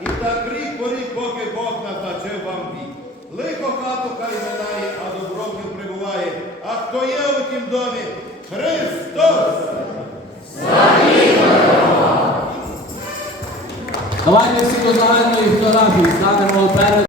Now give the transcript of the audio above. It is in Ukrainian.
І так рік по рік, поки Бог назначив вам вік. Лихо хату хай минає, а добро в нім прибуває. А хто є у тім домі? Христос! Давайте всі до загальної фотографії станемо перед.